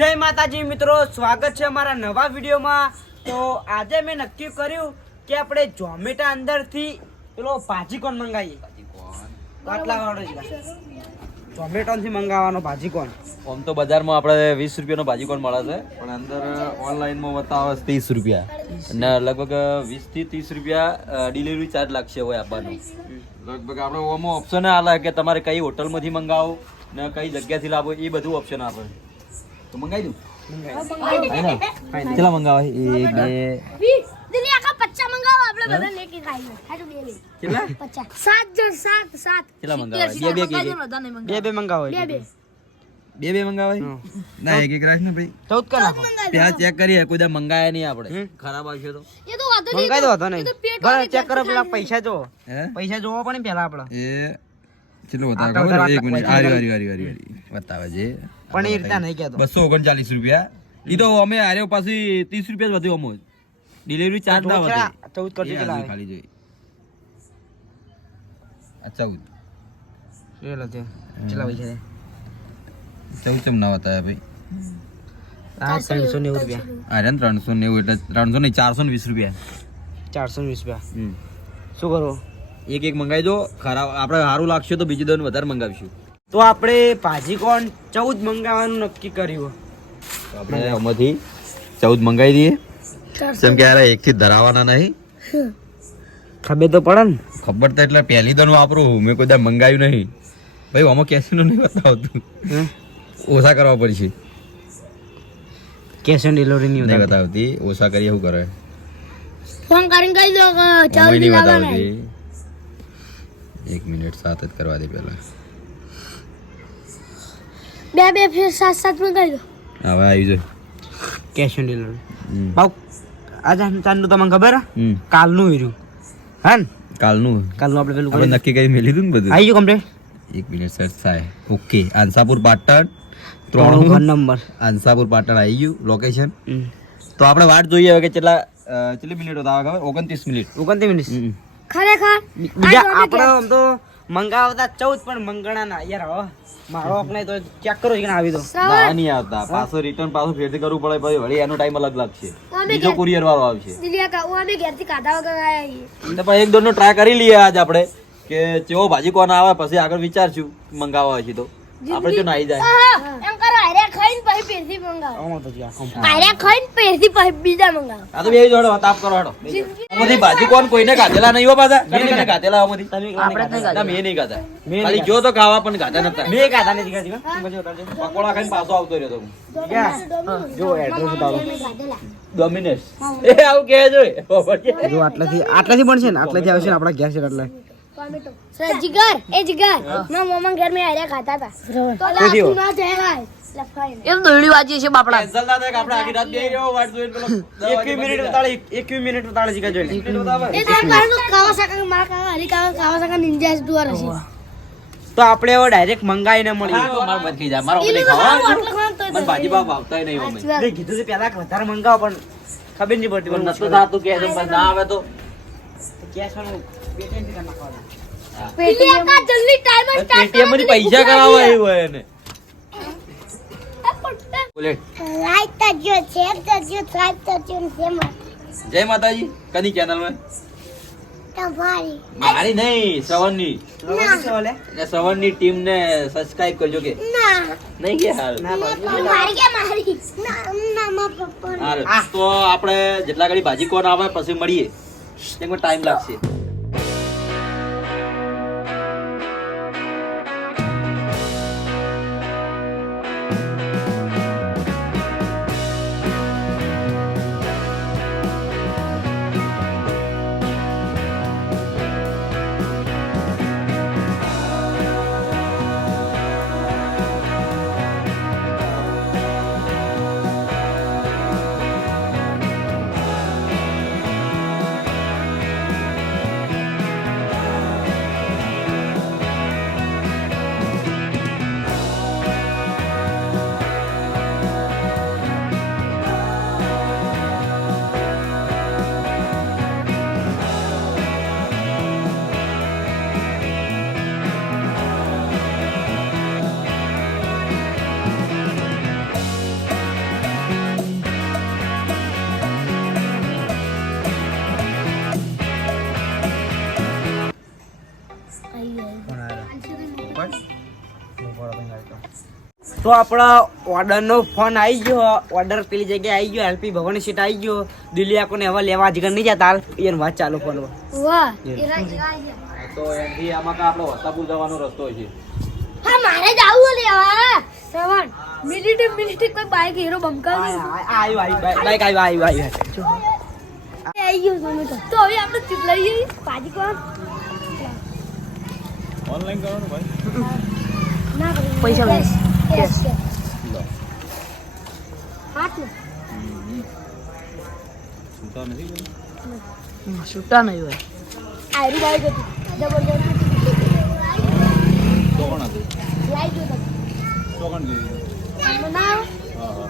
જય માતાજી મિત્રો, સ્વાગત છે અમારા નવા વિડીયોમાં। તો આજે મેં નક્કી કર્યું કે આપણે ઝોમેટો અંદરથી પેલો ભાજીકોન મંગાવીએ। આટલા વાળો ઝોમેટોથી મંગાવવાનો ભાજીકોન। આમ તો બજારમાં આપણે 20 રૂપિયાનો ભાજીકોન મળે છે, પણ અંદર ઓનલાઈનમાં બતાવે 30 રૂપિયા અને લગભગ 20 થી 30 રૂપિયા ડિલિવરી ચાર્જ લાગશે હોય આપવાનો। લગભગ આપણે ઓમાં ઓપ્શન આલે કે તમારે કઈ હોટલમાંથી મંગાવો ને કઈ જગ્યાથી લાવો, એ બધું ઓપ્શન આપે। તો મંગાવી દઉં? કેટલા મંગાવે? 1 2 દિલ્હી આખા 50 મંગાવો, આપણે બધા લેકે ખાઈએ। હાજો બે બે કેટલા? 50 7 કેટલા મંગાવે? બે મંગાવો। બે મંગાવે ના, એક રાખ ને ભાઈ। 14 કા નાખો। ત્યાં ચેક કરીએ, કોઈ દા મંગાયા નહીં આપણે, ખરાબ આવશે તો એ તો વાતો નહીં, મંગાઈ દો તો નહીં। બરાબર ચેક કરો, પેલા પૈસા જો હે પૈસા જોવો પણ પહેલા આપણે એ કેટલો બતાવે ખબર? 1 મિનિટ આરી બતાવે છે, પણ એ રીતના નહીં કહેતો। 239 રૂપિયા। ઈ તો અમે આર્યો પાછી 30 રૂપિયા જ વધ્યો અમો ડિલિવરી ચાર્જ ના વધે। 14 કરજો કેટલા આવે? ખાલી જોઈ આ 14 એ લો છે કેટલા પૈસા છે? 14 ચમ ના બતાયા ભાઈ? આ 390 રૂપિયા। આર્યન 390 એટલે 300 નહીં 420 રૂપિયા। 420 રૂપિયા। શું કરો? એક મંગાવી દો, ખરાબ આપણે સારું લાગશે તો બીજી દોન વધારે મંગાવીશું। તો આપણે ભાજીકોન 14 મંગાવવાનું નક્કી કર્યું। તો આપણે આમાંથી 14 મંગાવી દઈએ, જેમ કે યાર એક થી ધરાવવાના નહીં। ખબર તો પડે ને? ખબર તો એટલે પહેલી દોન વાપરું, મેં કોઈ દા મંગાવ્યું નહીં ભાઈ। આમાં કેસીનો નહીં બતાવતું, ઓછા કરવા પડશે। કેશ ઓન ડિલિવરી નહીં નહીં બતાવતી, ઓછા કરીએ શું કરે? ફોન કરીને કહી દો કે આમાંય 14 નહીં લાવવાના। બતાવતી। 1 મિનિટ સાત જ કરવા દે પેલા। બે બે ફેર 7 માં કહી દો। હવે આવી જાય કેશ ઓન ડિલિવરી। બાઉ આજે ચાંદનું તમને ખબર હે? હમ કાલનું હીરું હે ને? કાલનું આપણે પેલું આપણે નક્કી કરી મેં લીધું ને બધું। આવી ગયું કમ્પ્લીટ। 1 મિનિટ સર્ચ થાય। Okay, Ansapur Patan phone 3 number. Ansapur Patan આવી ગયું લોકેશન। તો આપણે વાટ જોઈએ હવે કે કેટલી મિનિટ આવે ખબર? 29 મિનિટ। 29 મિનિટ। ખરેખર બીજા આપણે આમ તો મંગાવતા 14 પણ મંગણા ના યાર। હવે મારો હક નહીં તો ચેક કરો કે ના આવી તો ના નહીં આવતા, પાછો રિટર્ન પાછું ફેરથી કરવું પડે, પછી વળી એનો ટાઈમ અલગ લાગશે, બીજો કુરિયર વાળો આવશે। દિલ્હી આખા અમે ઘેરથી કાઢા વગર આયા છીએ। તો પણ એક દોનો ટ્રાય કરી લઈએ આજ આપણે કે ચેવો ભાજી કોણ આવે, પછી આગળ વિચારશું મંગાવવા હશે તો આપણે જો ના આવી જાય। એમ કરો આરે ખાઈને પછી પેરથી મંગાવો, આમાં તો જ્યાં આરે ખાઈને પેરથી પછી બીજા મંગાવો। આ તો બે જોડો તાપ કરો હેડો। આમાંથી ભાજી કોણ કોઈને ગાધેલા નહીં હો પાછા? મેં ગાધેલા આમાંથી ના, મેં નહીં ગાધા, ખાલી જો તો ખાવા પણ ગાધા નતા। મેં કાતા નથી જીગા જીગા તું પછી બતાવજો। પકોડા ખાઈને પાછો આવતો રહ્યો તો હું। જો એડ્રેસ બતાવો। ડોમિનોઝ એ આવું કહે જો જો આટલાથી પણ છે ને, આટલાથી આવશે ને આપણા ગેસ એટલે સર જીગર એ જીગર ના મમ્મા ઘર મે આરે ખાતા હતા તો લાતું ના જાય લફાઈને એમ દોડી વાજી છે બાપડા। કેન્સલ ના થાય કે આપણે આખી રાત બેહી રહ્યો વાટ જોઈને પેલો 21 મિનિટ ઉતાળી જીગા જોઈ એ તો કારણ કાવાસાકા મારા કાવા હરી કાવાસાકા નિંજા દુઆર હશે। તો આપણે હવે ડાયરેક્ટ મંગાઈને મળી। માર બંધ થઈ જાય, મારો ઓલી ખાવા મને ભાજી ભાવ ભાવતાય નહીં અમે। મેં કીધું છે પહેલા વધારે મંગાવો પણ ખબર નહીં પડતી પણ નતું થાતું કે પણ ના આવે તો કેશ ઓન પેટીએમ થી નાખવાના। પેટી આકા જલ્દી ટાઈમર સ્ટાર્ટ પેટીએમ માંથી પૈસા કરાવવા આવ્યો હોય એને બોલે। લાઈક કરજો શેર કરજો સબસ્ક્રાઇબ કરજો સેમ જય માતાજી। કની ચેનલ માં? તમારી મારી નહીં, સવનની। એટલે સવનની ટીમ ને સબસ્ક્રાઇબ કરજો કે ના નહીં કે હાલ મારી કે મારી ના મા પપ્પા હાલ તો આપણે જેટલા ઘડી ભાજી કોણ આવે પછી મળીએ, કેમ ટાઈમ લાગશે। તો આપણા ઓર્ડરનો ફોન આવી ગયો, ઓર્ડર પેલી જગ્યાએ આવી ગયો, એલપી ભવાની સીટ આવી ગયો. દિલિયાકોને હવે લેવા જગર નહીં જતા, હાલ એને વાત ચાલુ ફોનમાં. વાહ તો એમથી આમાં કા આપણો વસ્તાપુર જવાનો રસ્તો છે. હા મારે જ આવું લેવા શ્રવણ મિનિટ કોઈ બાઈક હીરો બંકાવી બાઈક આવ્યું. આવી ગયું ઝોમેટો. તો હવે આપણે લઈએ ભાજી કોણ ઓનલાઈન કરવાનું ભાઈ. ના પૈસા લો. કેશ લો. હાથ ને સુતા નથી કોઈ? છૂટા નહીં હોય. આયરી બાઈક હતી જબરદસ્ત તો કોણ હતું? લાઈ જો તમે તો કોણ ગયું? બનાવ હા હા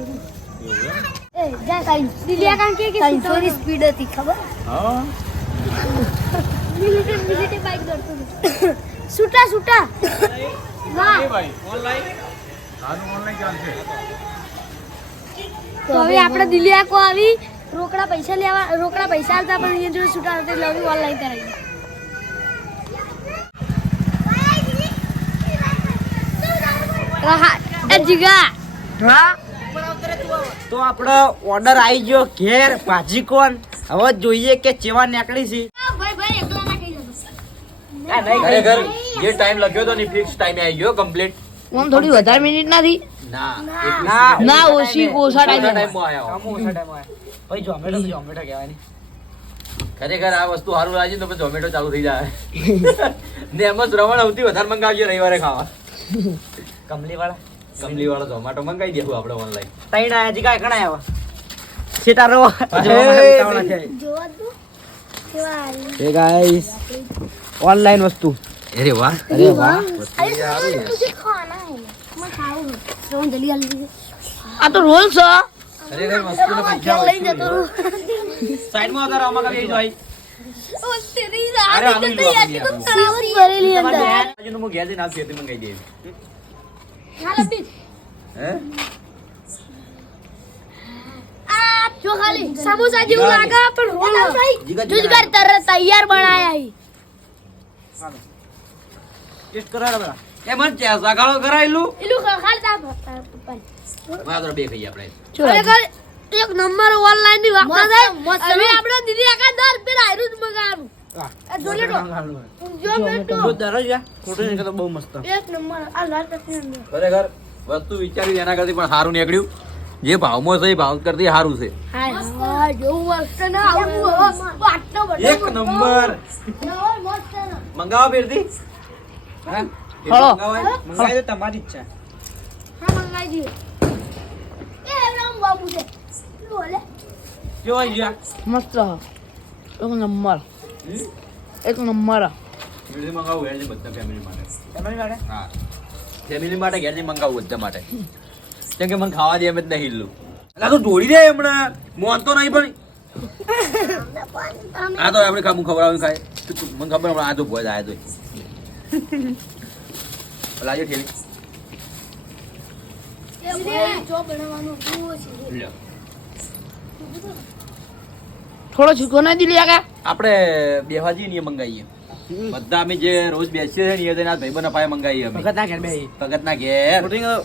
એવું એમ? એ જા સાઈન દિલિયા કાં કે 300 ની સ્પીડ હતી ખબર હા મિલિટરી બાઈક દોડતો છૂટા વાહ ભાઈ ઓનલાઈન આનું ઓનલાઈન ચાલશે. તો હવે આપણે દિલિયા કો આવી રોકડા પૈસા આલતા પણ અહીંયા જોડે છૂટા હતા એટલે હવે ઓનલાઈન કરાવી એ જીગા હા તો આપણો ઓર્ડર આવી ગયો ઘેર ભાજી કોણ. હવે જોઈએ કે ચેવા નીકળી છે. ભાઈ એકલા ના કહી જતો ખરેખર જે ટાઈમ લખ્યો હતો ને ફિક્સ ટાઈમે આવી ગયો કમ્પ્લીટ. આમ થોડી વધારે મિનિટ નથી ના ના ઓછી ઓછા ટાઈમ ટાઈમમાં આવ્યો. આમ ઓછા time માં. ભાઈ ઝોમેટો કહેવાય ને. ખરેખર આ વસ્તુ સારું લાગી તો પછી ઝોમેટો ચાલુ થઈ જાય. ને એમ જ રવણ સૌથી વધારે મંગાવજો રવિવારે ખાવા. કમલી વાળા કમલી વાળો ઝોમેટો મંગાવી દેવું આપણે ઓનલાઈન. તૈણ આયા જી કાંઈ ઘણા આવ્યા. સીતારો જોવા દો કેવા એ ગાઈસ ઓનલાઈન વસ્તુ. અરે વાહ અરે વાહ. अरे तुझे खाना है मैं खाऊं श्रवण जल्दी जल्दी આ તો રોલ છે ખરેખર વસ્તુને પૈસા लई जतो સાઈડમાં અગર આમાં કઈ જોઈ. ओ तेरी અરે रात આનું निकल લો गई तो सीवन भरेली अंदर બાજુનું હું ઘેર જઈને આ ફેરથી મંગાવી દઈએ. हाल अभी હે आ जो खाली समोसा जेवू लागा पण रोल जुजगर तैयार बनाया है ટેસ્ટ કરાડો બરા. એ મન ચેસા ગાળો કરાયેલું. इलू खालता पप्पा વાદરો બે ખાઈએ આપણે. ખરેખર એક નંબર ઓનલાઈન ની વાપરા થાય હવે આપણે દીદી આકા 10 રૂપિયા આયરું જ મગાવાનું વાહ. આ જોલેટો જો મેટો જો દરજ યા ખોટું નહીં કહેતો, બહુ મસ્ત. એક નંબર આ લાલ ચટણી અંદર ખરેખર વસ્તુ વિચાર્યું એના કરતી પણ સારું નીકળ્યું. જે ભાવમાં છે એ ભાવ કરતી સારું છે. હા જો મસ્ત ના આવું આટલો બધો એક નંબર. મસ્ત ના મંગાવો ફેરથી. હા હળો. મંગાવી દો, તમારી ઈચ્છા. હા મંગાઈ દીધું એ રામ બાબુ છે બોલે કેવો આવી ગયા? મસ્ત એક નંબર એક નંબર ફેરથી મંગાવું ઘેરથી બધા ફેમિલી માટે. તમારી વાળે? હા ફેમિલી માટે ઘેરથી મંગાવું બધા માટે. કેમ કે મને ખાવા દે એમ જ નહીં હિલ્લું. અલા તું દોડી દે હમણાં મોનતો નહીં પણ આ તો આપણે ખાવું ખવડાવું ખાય મને ખબર હમણાં આ તો ભોજ આયા તો લાજો ઠેલી એ ભાઈ જો બનાવવાનું કેવું છે લ્યો. થોડો છૂકો ના દી લ્યા આપણે બેહવા જઈએ ને એ મંગાવીએ બધા અમે જે રોજ બેસીએ છે ને એ તેના ભાઈબંધ અપાય મંગાવીએ અમે ભગત ના ઘેર બેહી. ભગતના ઘેર ખોટું નહીં કહેતો.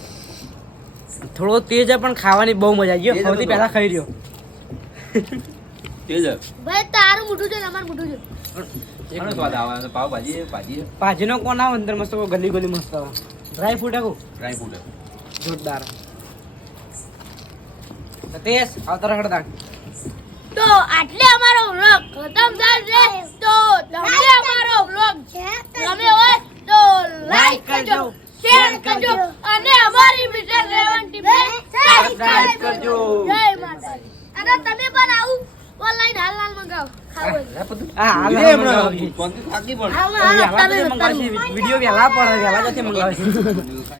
થોડો તેજ છે પણ ખાવાની બહુ મજા આવી ગઈ. તેજ સૌથી હતો. પહેલા ખાઈ રહ્યો. તે જ ભાઈ તારું મોઢું છે ને અમારું મોઢું છે ઘણો સ્વાદ આવે પાવ ભાજી ભાજી ભાજીનો કોણ આવે અંદર મસ્ત ગલી ગલી મસ્ત આવે. ડ્રાય ફ્રૂટ આખું ડ્રાય ફ્રૂટ જોરદાર. સતીશ આવતા રખડતા. તો આટલે અમારો વ્લોગ ખતમ થાય છે તો તમને અમારો વ્લોગ ગમે હોય તો લાઈક કરજો શેર કરજો અને અમારી મિસ્ટર રેવન ટીમને સબસ્ક્રાઇબ કરજો જય માતાજી અને તમે પણ આવું ઓનલાઈન હાલ મંગાવો ખાવ હા હાલ એ હમણાં કોણ થાકી પણ હાલ વહેલા જતી મંગાવશે. વિડીયો વહેલા પડે, વહેલા જતી મંગાવશે.